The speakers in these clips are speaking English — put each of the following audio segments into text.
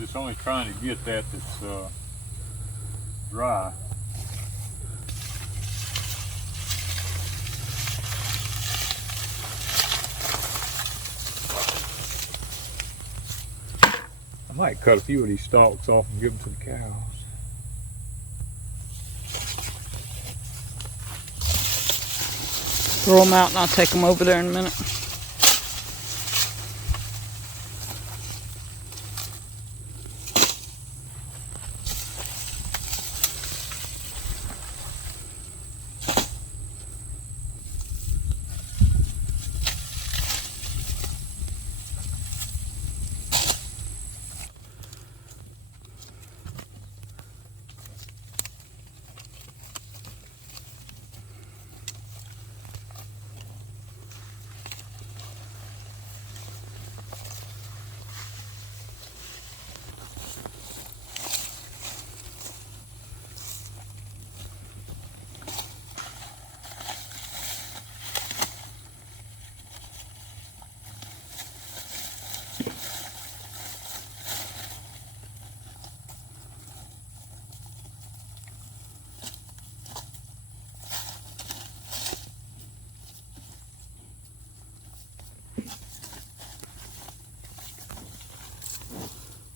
just only trying to get that that's dry. I might cut a few of these stalks off and give them to the cows. Throw them out and I'll take them over there in a minute.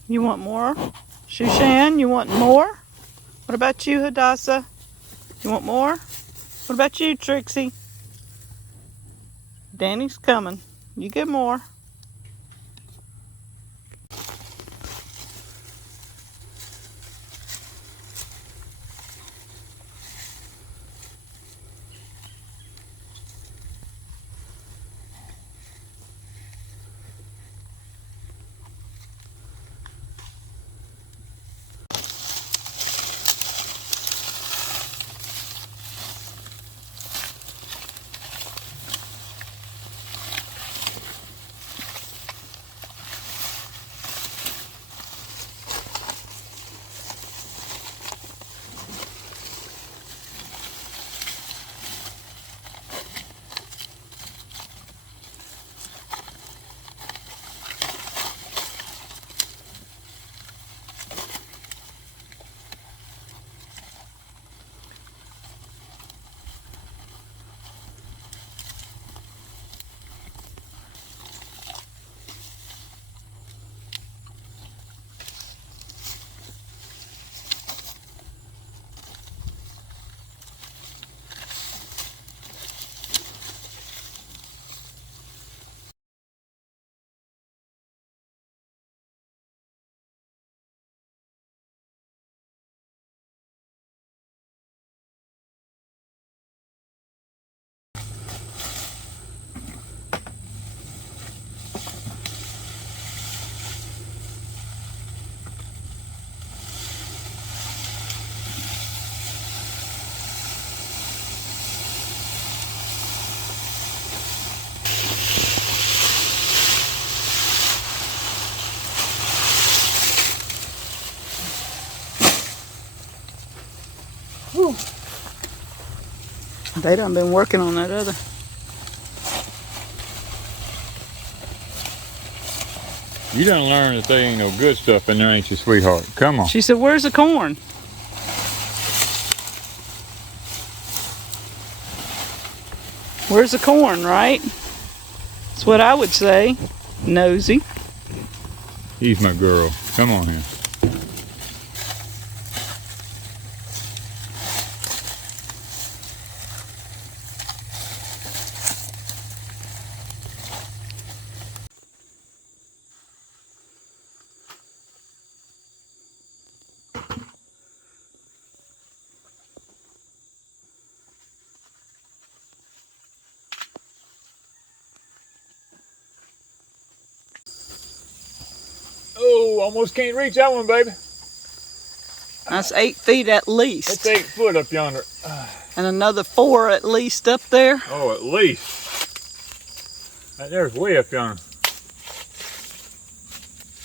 You want more? Shushan, you want more? What about you, Hadassah? You want more? What about you, Trixie? Danny's coming. You get more. Whew. They done been working on that other. You done learn that there ain't no good stuff in there, ain't you, sweetheart? Come on. She said, where's the corn? Where's the corn, right? That's what I would say. Nosy. He's my girl. Come on here. Oh, almost can't reach that one, baby. That's 8 feet at least. It's 8 foot up yonder. And another 4 at least up there. Oh, at least. That there's way up yonder.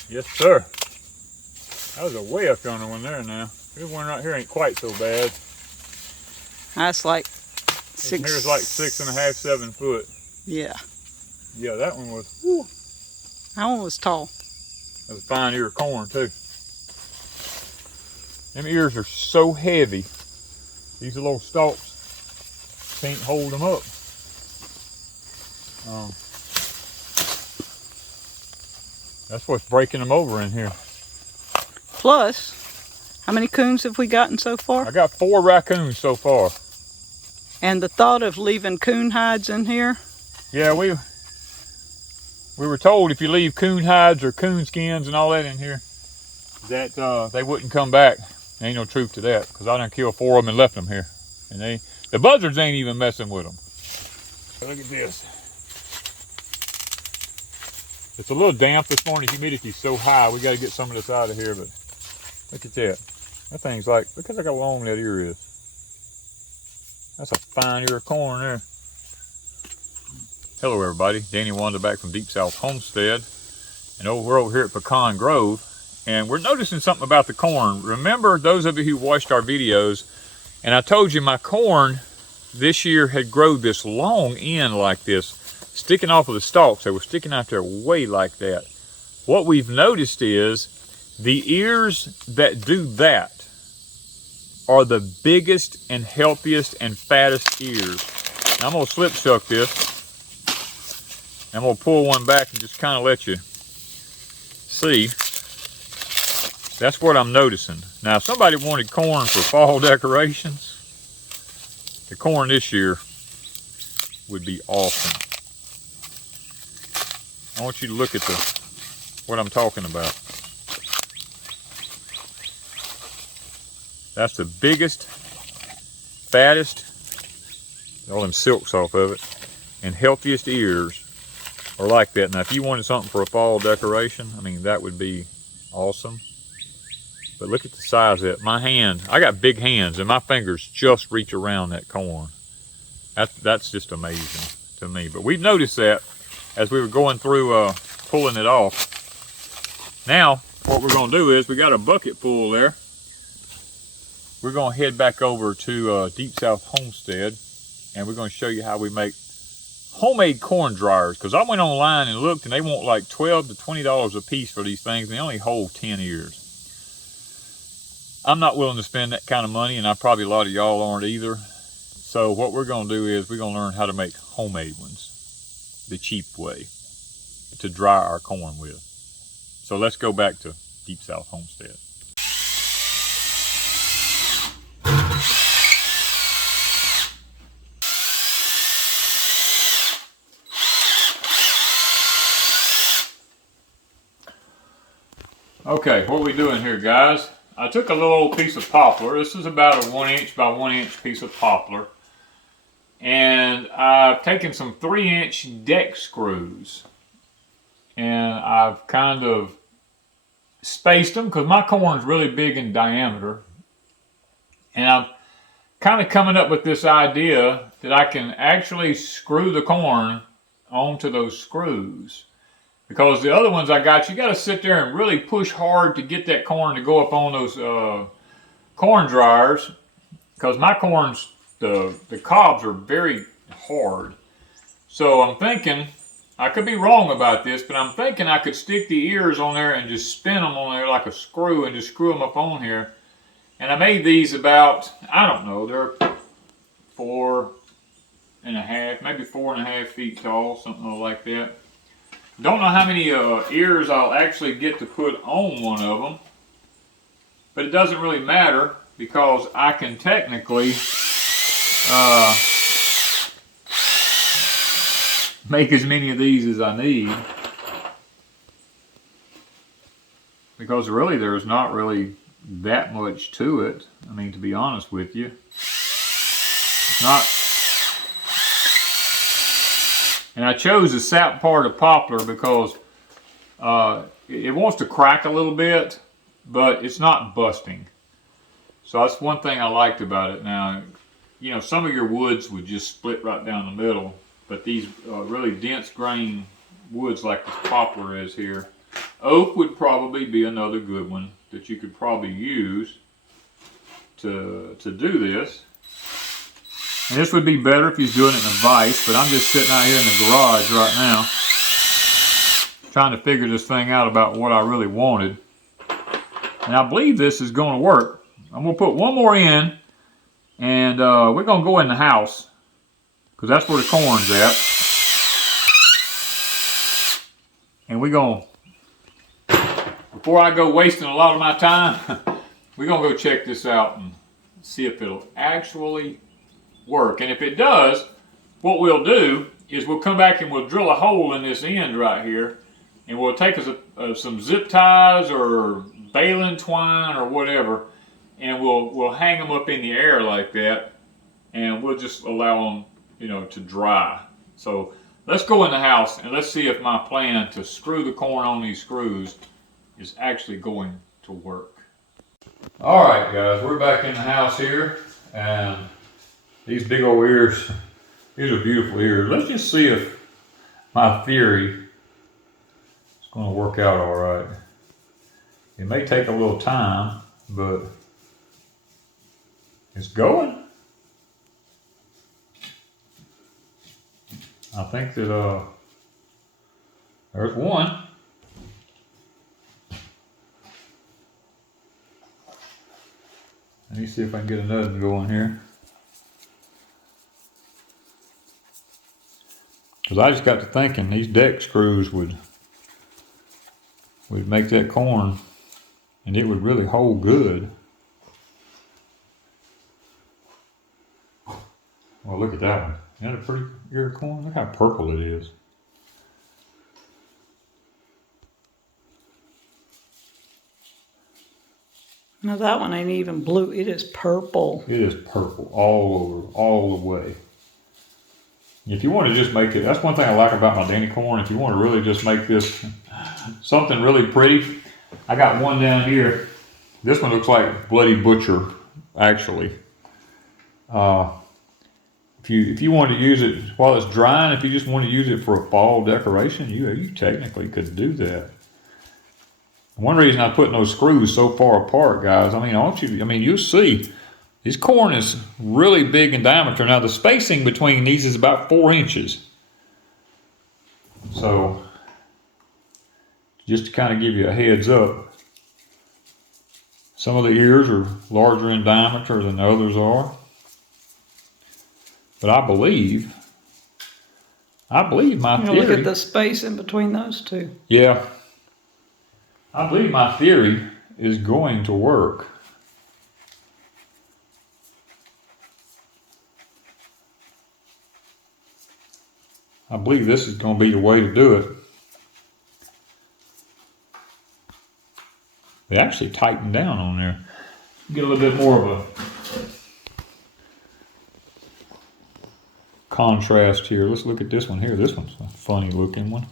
Yes, sir. That was a way up yonder one there now. This one right here ain't quite so bad. That's like 6. Here's like 6.5, 7 foot. Yeah. Yeah, that one was, whew. That one was tall. That was a fine ear of corn too. Them ears are so heavy. These little stalks can't hold them up. That's what's breaking them over in here. Plus, how many coons have we gotten so far? I got 4 raccoons so far. And the thought of leaving coon hides in here? Yeah, we were told if you leave coon hides or coon skins and all that in here, that they wouldn't come back. Ain't no truth to that, because I done killed 4 of them and left them here. And the buzzards ain't even messing with them. Look at this. It's a little damp this morning. Humidity's so high. We got to get some of this out of here, but look at that. That thing's like, look how long that ear is. That's a fine ear of corn there. Hello everybody, Danny Wanda back from Deepsouth Homestead. And we're over here at Pecan Grove. And we're noticing something about the corn. Remember, those of you who watched our videos, and I told you my corn this year had grown this long end like this, sticking off of the stalks. They were sticking out there way like that. What we've noticed is the ears that do that are the biggest and healthiest and fattest ears. Now, I'm going to slip chuck this. I'm going to pull one back and just kind of let you see. That's what I'm noticing. Now, if somebody wanted corn for fall decorations, the corn this year would be awesome. I want you to look at what I'm talking about. That's the biggest, fattest, all them silks off of it, and healthiest ears are like that. Now, if you wanted something for a fall decoration, I mean, that would be awesome. But look at the size of it. My hand, I got big hands, and my fingers just reach around that corn. That's just amazing to me. But we've noticed that as we were going through pulling it off. Now, what we're going to do is, we got a bucket full there. We're going to head back over to Deepsouth Homestead, and we're going to show you how we make homemade corn dryers. Because I went online and looked, and they want like $12 to $20 a piece for these things, and they only hold 10 ears. I'm not willing to spend that kind of money, and I probably a lot of y'all aren't either. So what we're going to do is we're going to learn how to make homemade ones, the cheap way, to dry our corn with. So let's go back to Deepsouth Homestead. Okay, what are we doing here, guys? I took a little old piece of poplar. This is about a 1 inch by 1 inch piece of poplar. And I've taken some 3-inch deck screws. And I've kind of spaced them because my corn's really big in diameter. And I'm kind of coming up with this idea that I can actually screw the corn onto those screws. Because the other ones I got, you got to sit there and really push hard to get that corn to go up on those corn dryers. Because my corns, the cobs are very hard. So I'm thinking, I could be wrong about this, but I'm thinking I could stick the ears on there and just spin them on there like a screw and just screw them up on here. And I made these about, I don't know, they're 4.5, maybe 4.5 feet tall, something like that. Don't know how many ears I'll actually get to put on one of them, but it doesn't really matter because I can technically make as many of these as I need, because really there's not really that much to it. I mean, to be honest with you, it's not. And I chose the sap part of poplar because it wants to crack a little bit, but it's not busting. So that's one thing I liked about it. Now, you know, some of your woods would just split right down the middle, but these really dense grain woods like this poplar is here. Oak would probably be another good one that you could probably use to do this. And this would be better if you're doing it in a vise, but I'm just sitting out here in the garage right now trying to figure this thing out about what I really wanted. And I believe this is going to work. I'm gonna put one more in, and we're gonna go in the house because that's where the corn's at. And we're gonna, before I go wasting a lot of my time, we're gonna go check this out and see if it'll actually work. And if it does, what we'll do is we'll come back and we'll drill a hole in this end right here, and we'll take us some zip ties or baling twine or whatever, and we'll hang them up in the air like that, and we'll just allow them, you know, to dry. So let's go in the house and let's see if my plan to screw the corn on these screws is actually going to work. All right, guys, we're back in the house here, and these big old ears, these are beautiful ears. Let's just see if my theory is going to work out all right. It may take a little time, but it's going. I think that there's one. Let me see if I can get another one going here. Because I just got to thinking these deck screws would make that corn, and it would really hold good. Well, look at that one. Isn't that a pretty ear of corn? Look how purple it is. No, that one ain't even blue. It is purple. It is purple all over, all the way. If you want to just make it, that's one thing I like about my Danny corn. If you want to really just make this something really pretty, I got one down here. This one looks like Bloody Butcher, actually. If you want to use it while it's drying, if you just want to use it for a fall decoration, you technically could do that. One reason I put those screws so far apart, guys, you'll see this corn is really big in diameter. Now the spacing between these is about 4 inches. So just to kind of give you a heads up, some of the ears are larger in diameter than the others are. But I believe my theory. Look at the space in between those two. Yeah. I believe my theory is going to work. I believe this is going to be the way to do it. They actually tightened down on there. Get a little bit more of a contrast here. Let's look at this one here. This one's a funny looking one.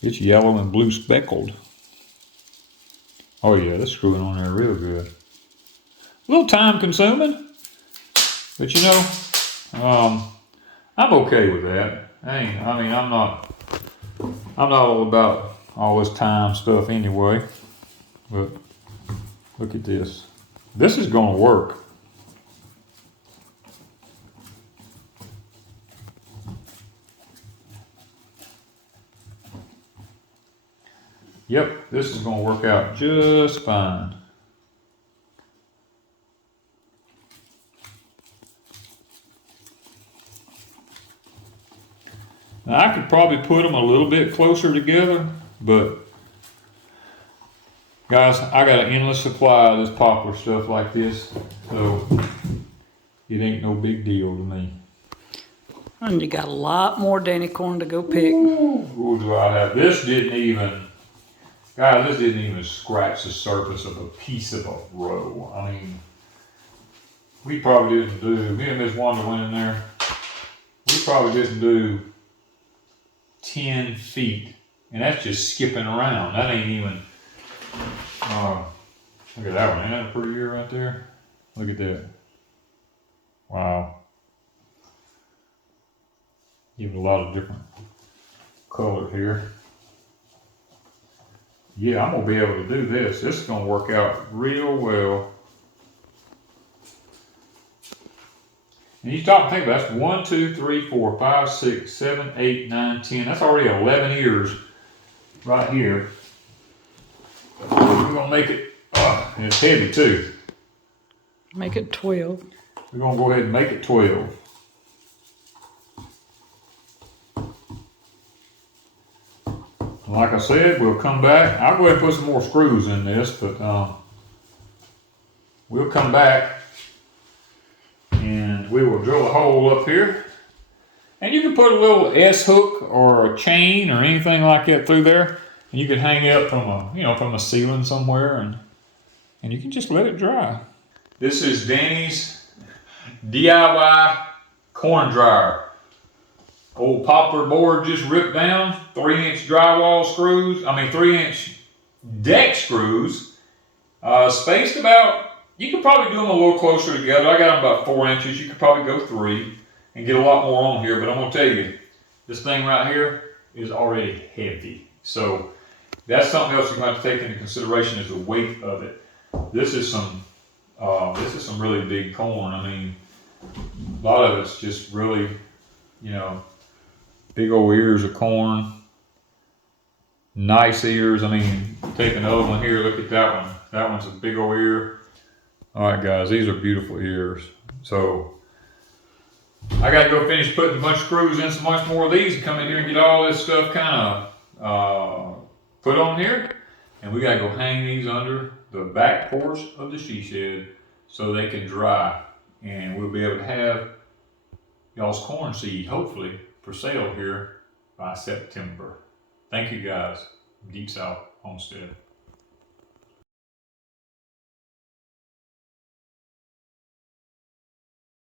It's yellow and blue speckled. Oh yeah, that's screwing on there real good. A little time consuming, but you know, I'm okay with that. I'm not all about all this time stuff anyway. But look at this. This is going to work. Yep, this is going to work out just fine. Now I could probably put them a little bit closer together, but guys, I got an endless supply of this poplar stuff like this, so it ain't no big deal to me. And you got a lot more Danny corn to go pick. Ooh, do I have? This didn't even scratch the surface of a piece of a row. I mean, we probably didn't do, me and Miss Wanda went in there, we probably didn't do 10 feet. And that's just skipping around. That ain't even, look at that one. Ain't that a pretty ear right there? Look at that. Wow. Give it a lot of different colors here. Yeah, I'm going to be able to do this. This is going to work out real well. And you stop and think about it. That's 1, 2, 3, 4, 5, 6, 7, 8, 9, 10. That's already 11 ears right here. We're going to make it, and it's heavy too. Make it 12. We're going to go ahead and make it 12. Like I said, we'll come back. I'll go ahead and put some more screws in this, but we'll come back and we will drill a hole up here. And you can put a little S hook or a chain or anything like that through there, and you can hang it up from a from the ceiling somewhere, and you can just let it dry. This is Danny's DIY corn dryer. Old poplar board just ripped down, 3-inch drywall screws, 3-inch deck screws, spaced about, you could probably do them a little closer together. I got them about 4 inches, you could probably go 3 and get a lot more on here, but I'm gonna tell you, this thing right here is already heavy. So that's something else you're gonna have to take into consideration is the weight of it. This is some really big corn. A lot of it's just really, big old ears of corn, nice ears. Take another one here, look at that one. That one's a big old ear. All right, guys, these are beautiful ears. So I gotta go finish putting a bunch of screws in so much more of these and come in here and get all this stuff kind of put on here. And we gotta go hang these under the back porch of the she shed so they can dry. And we'll be able to have y'all's corn seed, hopefully, for sale here by September. Thank you guys. Deepsouth Homestead.